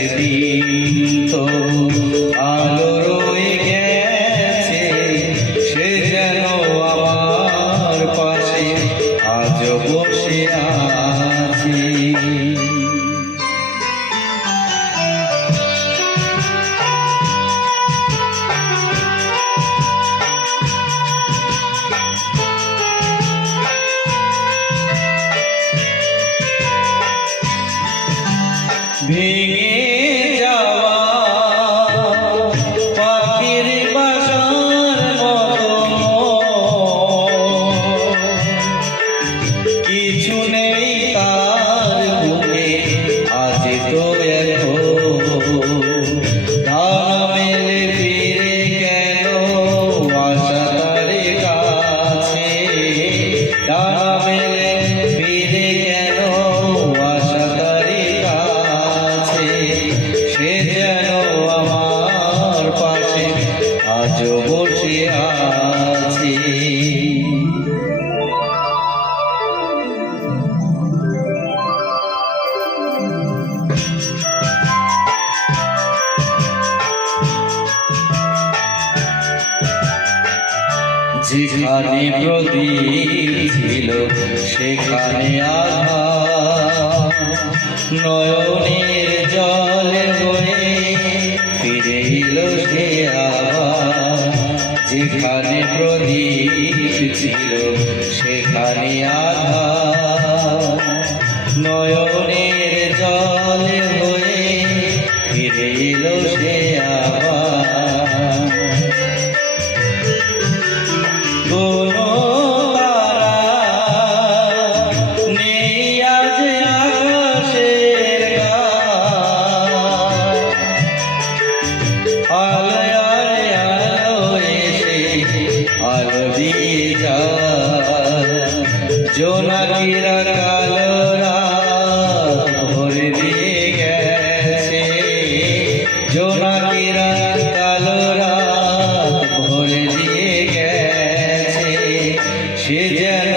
গেছে দিন তো আলো রয়ে গেছে, সে যেন আমার পাশে আজ বসে আছে। ভেঙে যাওয়া পাখির বাসার মতো কিছু নেই তার বুকে আজ তো এলো ধারা মেলে ফিরে গেল আশা তার কাছে, ধারা মেলে ফিরে গেল আশা তার কাছে, সে যেন আমার পাশে আজও বসে আছে। যেখানে প্রদীপ ছিল সেখানে আধার, নয়নের জল বয়ে ফিরে এলো সে আবার। যেখানে প্রদীপ ছিল সেখানে আধার, নয়নের জল বয়ে ফিরে এলো সে আবার। কোনো তারা নেই আজ আকাশের গায়ে, আলোয় আলো এসে আলো দিয়ে যায়, জোনাকিরা কালো রাত ভরে দিয়ে গেছে, জোনাকিরা কালো রাত ভরে দিয়ে গেছে, সে যেন